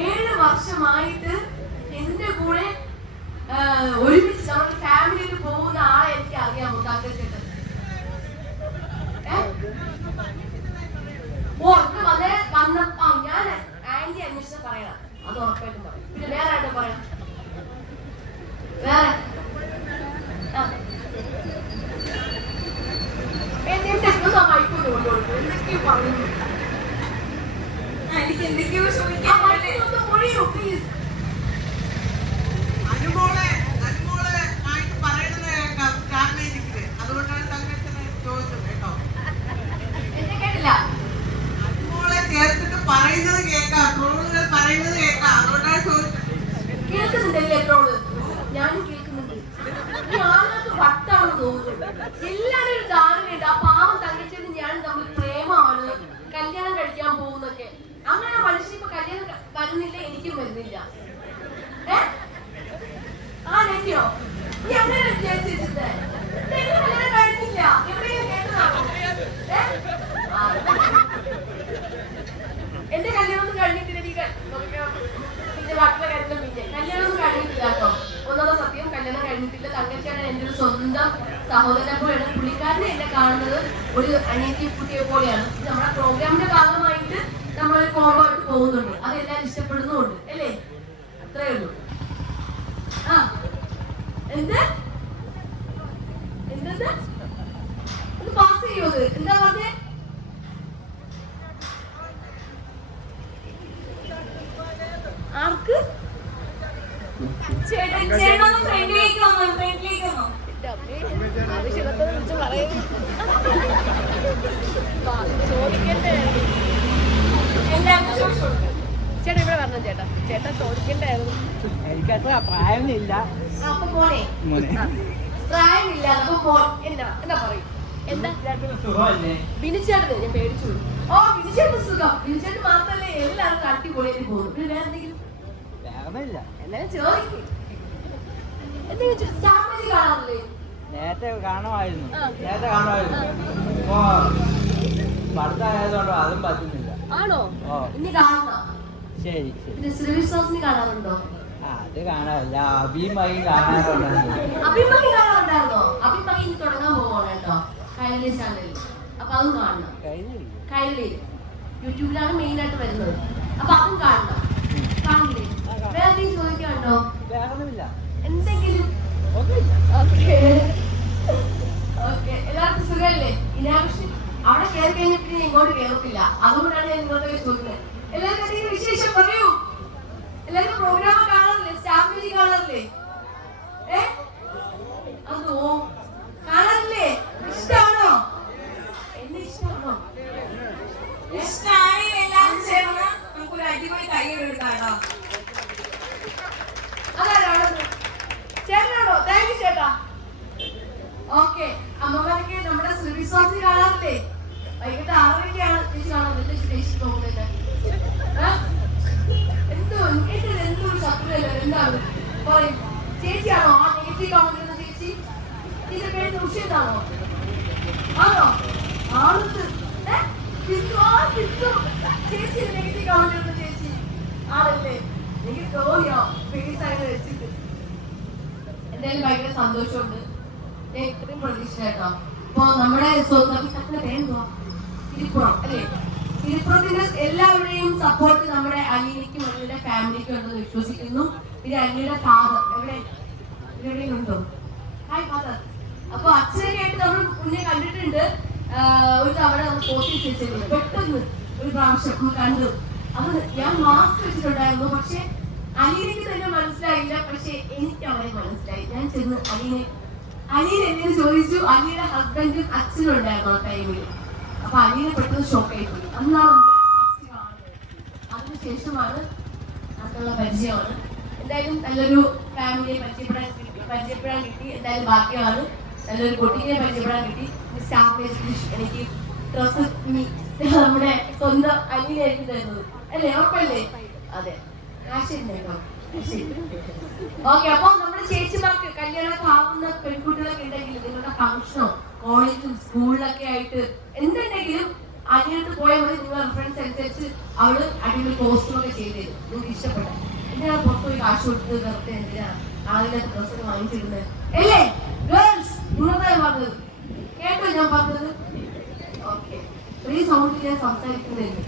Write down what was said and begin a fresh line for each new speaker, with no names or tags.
ഏഴ് വർഷമായിട്ട് എന്റെ കൂടെ ആ, ഒരുമിച്ച് നമ്മുടെ ഫാമിലിയിൽ പോകുന്ന ആളെ എനിക്ക് അറിയാമോ തങ്കച്ചേട്ടൻ ഏ? ഓ ഇത് വന്നേ വന്ന ആ ഞാൻ ആന്റി അന്വേഷിച്ച പറയണം. അത് ഉറപ്പായിട്ടും പറയും. പിന്നെ വേറെ ആയിട്ട് പറയാം വേറെ.
എനിക്ക് എന്തൊക്കെയോ
മൈക്കൂന്ന് പൊഴിയൂ പ്ലീസ് ഞാനും കേൾക്കുന്നുണ്ട്. ആളുകൾക്ക് വട്ടാണ് തോന്നുന്നത്. എല്ലാവരും ഒരു ധാരണയുണ്ട് ആ പാവം തങ്കച്ചനും ഞാനും തമ്മിൽ പ്രേമമാണ്. കല്യാണം കഴിക്കാൻ പോകുന്നൊക്കെ. അങ്ങനെ ആ മനുഷ്യൻ ഇപ്പൊ കല്യാണം വരുന്നില്ല എനിക്കും വരുന്നില്ല. ഏ? ആ നെറ്റിയോ? നീ അങ്ങനെ വിചാരിച്ചിട്ട് കല്യാണം കഴിഞ്ഞില്ല എവിടെയും കേട്ടതാണോ ഏ ആ, എന്റെ കല്യാണം ഒന്നും കഴിഞ്ഞിട്ടില്ല നീ ക- നോക്കിക്കോ. പിന്നെ ബാക്കിയുള്ള കാര്യത്തിൽ പിന്നെ കല്യാണം ഒന്നും കഴിഞ്ഞിട്ടില്ല കേട്ടോ ഒന്നാമത് സത്യം കല്യാണം കഴിഞ്ഞിട്ടില്ല തങ്കച്ചാണ് എന്റെ ഒരു സ്വന്തം സഹോദരനെ പുള്ളിക്കാരനെ എന്നെ കാണുന്നത് ഒരു അനിയത്തി കുട്ടിയെ പോലെയാണ്. നമ്മുടെ പ്രോഗ്രാമിന്റെ ഭാഗമായിട്ട് നമ്മൾ കോമ്പോ പോകുന്നുണ്ട്. അതെല്ലാവരും ഇഷ്ടപ്പെടുന്നുമുണ്ട്. അല്ലേ? അത്രേ ഉള്ളൂ. ആ. എന്ത്? എന്തെന്ത് ഒന്ന് പാസ് ചെയ്യോ അത്? എന്താ പറഞ്ഞേ? ആർക്ക്?
ചേട്ടൻ ചേട്ടൻ ഫ്രണ്ടിലേക്ക് വന്നു
ചേട്ടാ ഇവിടെ വരണം ചേട്ടാ. ചേട്ടാ ചോദിക്കണ്ടായിരുന്നു
എനിക്കത്ര
പ്രായമില്ല പ്രായമില്ല എന്നാ എന്നാ പറയും? എന്താ? ബിനിച്ചേട്ടന് ഞാൻ പേടിച്ചു. ഓ ബിനിച്ചേട്ടന് സുഖം. ബിനിച്ചേട്ടൻ മാത്രല്ലേ എല്ലാവർക്കും അടിപൊളിയായിട്ട് പോകുന്നു പിന്നെ വേറെ എന്തെങ്കിലും? എന്നാലും ചോദിക്കും. എന്തെങ്കിലും സ്റ്റാമ്പേജ് കാണാറില്ലേ?
നേരത്തെ കാണുമായിരുന്നു. നേരത്തെ കാണുമായിരുന്നു. ഇപ്പോ പഠിത്തമായതുകൊണ്ടോ അതും പറ്റുന്നില്ല.
ആണോ. ഇനി കാണുന്ന?
ശരി ശരി.
ശ്രീവിശ്വാസിനി കാണാറുണ്ടോ?
അത് കാണാറില്ല. അഭിമായി കാണാറുണ്ടായിരുന്നു.
അഭിമഹി കാണാറുണ്ടായിരുന്നോ? അഭിമഹി ഇനി തുടങ്ങാൻ പോവാണ് കേട്ടോ. കൈലി ചാനലിൽ. അപ്പൊ അതും കാണണം. കൈലി യൂട്യൂബിലാണ് മെയിൻ ആയിട്ട് വരുന്നത്. അപ്പൊ അതും കാണണം. കാണില്ലേ വേറെ ചോദിക്കാണ്ടോ
വേറെ
എന്തെങ്കിലും ഓക്കെ. ഇങ്ങോട്ട് കേൾക്കില്ല. അതുകൊണ്ടാണ് ഞാൻ ഇങ്ങോട്ടേക്ക് ചോദിക്കുന്നത്. എല്ലാവർക്കും എന്തെങ്കിലും വിശേഷം പറയൂ. എല്ലാവർക്കും പ്രോഗ്രാം കാണാറില്ലേ? സ്റ്റാഫ് മീറ്റിംഗ് കാണാറില്ലേ? ഏ? അതോ കാണാറില്ലേ? ഇഷ്ടമാണോ എന്നെ ഇഷ്ടമാണോ
ഇഷ്ടമായി എല്ലാവരും ചേർന്ന് നമുക്കൊരു അടിപൊളി കൈ എടുക്കാം കേട്ടോ.
അതാരാണ് ചേട്ടനാണോ? താങ്ക് യു ചേട്ടാ. ഓക്കെ. അമ്മമാരൊക്കെ നമ്മുടെ സുരവിശ്വാസി കാണാറില്ലേ? വൈകിട്ട് ആറരയ്ക്കാണ് ചേച്ചി കാണാറുണ്ട് ചേച്ചി ചേച്ചി നോക്കുന്നത് എന്തോ എന്റെ എന്തോ ഒരു ശത്രുവല്ലോ എന്താണ്? പറയും. ചേച്ചിയാണോ? ആ നെഗറ്റീവ് കമന്റ് ചേച്ചി? ചേച്ചി പേര് ഉഷേതാണോ ആണോ? ആണത് ഏ? സിന്ധു, ആ സിന്ധു. ചേച്ചി നെഗറ്റീവ് കമന്റ് ചേച്ചി. ആണല്ലേ എനിക്ക് തോന്നിയോ? ഫേസ് ആയിട്ട് വെച്ചിട്ട്. എന്തായാലും ഭയങ്കര സന്തോഷമുണ്ട്. ഞാൻ ഇത്രയും പ്രതീക്ഷ കേട്ടോ അപ്പൊ നമ്മുടെ സ്വന്തം പേരെന്തുവാ? തിരുപ്പുറം അല്ലേ? തിരുപ്പുറത്തിന്റെ എല്ലാവരുടെയും സപ്പോർട്ട് നമ്മുടെ അനിയനിക്കും അനിയുടെ ഫാമിലിക്കും ഉണ്ടെന്ന് വിശ്വസിക്കുന്നു. പിന്നെ അനിയുടെ ഫാദർ എവിടെ? എവിടെയും ഉണ്ടോ? ഹായ് ഫാദർ അപ്പൊ അച്ഛനൊക്കെ ആയിട്ട് നമ്മൾ മുന്നേ കണ്ടിട്ടുണ്ട്. ഒരു തവണ നമ്മൾ കോച്ചിങ് ചെയ്തിട്ടുണ്ട് പെട്ടെന്ന് ഒരു പ്രാവശ്യം കണ്ടു. അത് ഞാൻ മാസ്ക് വെച്ചിട്ടുണ്ടായിരുന്നു. പക്ഷെ അനിയനിക്ക് തന്നെ മനസ്സിലായില്ല. പക്ഷെ എനിക്ക് അവരെ മനസ്സിലായി. ഞാൻ ചെന്ന് അനിയനെ അനിയൻ എന്നോട് ചോദിച്ചു. അനിയുടെ ഹസ്ബൻഡും അച്ഛനും ഉണ്ടായിരുന്നു ആ ടൈമിൽ അപ്പൊ അനിയനെ പെട്ടെന്ന് ഷോക്കായി പോയി അന്നാണ് ഫസ്റ്റ് കാണുന്നത് അതിനുശേഷമാണ് നമുക്കുള്ള പരിചയമാണ്. എന്തായാലും നല്ലൊരു ഫാമിലിയെ പരിചയപ്പെടാൻ പരിചയപ്പെടാൻ കിട്ടി. എന്തായാലും ഭാഗ്യമാണ് നല്ലൊരു കുട്ടീനെ പരിചയപ്പെടാൻ കിട്ടി. സ്റ്റാഫ് എനിക്ക് നമ്മുടെ സ്വന്തം അനിയായിരിക്കും തരുന്നത്. അല്ലേ? ഉറപ്പല്ലേ? അതെ. ആശയം ഓക്കെ അപ്പൊ നമ്മുടെ ചേച്ചിമാർക്ക് കല്യാണം ആവുന്ന പെൺകുട്ടികളൊക്കെ ഉണ്ടെങ്കിൽ നിങ്ങളുടെ ഫംഗ്ഷനോ കോളേജും സ്കൂളിലൊക്കെ ആയിട്ട് എന്തുണ്ടെങ്കിലും അതിനകത്ത് പോയാൽ മതി നിങ്ങളുടെ റെഫറൻസ് അനുസരിച്ച് അവൾ അടിപൊളി കോസ്റ്റ്യൂം ഒക്കെ ചെയ്ത് തരും. നിങ്ങൾക്ക് ഇഷ്ടപ്പെട്ട. പുറത്ത് പോയി കാശ് കൊടുത്ത് വെറുതെ എന്തിനാ? ആളില്ലാത്ത ഡ്രസ്സൊക്കെ വാങ്ങിച്ചിരുന്നത് അല്ലേ? ഗേൾസ് പറഞ്ഞത്. കേട്ടോ ഞാൻ പറഞ്ഞത്? ഓക്കെ ഈ സൗണ്ടിൽ ഞാൻ സംസാരിക്കുന്നില്ല.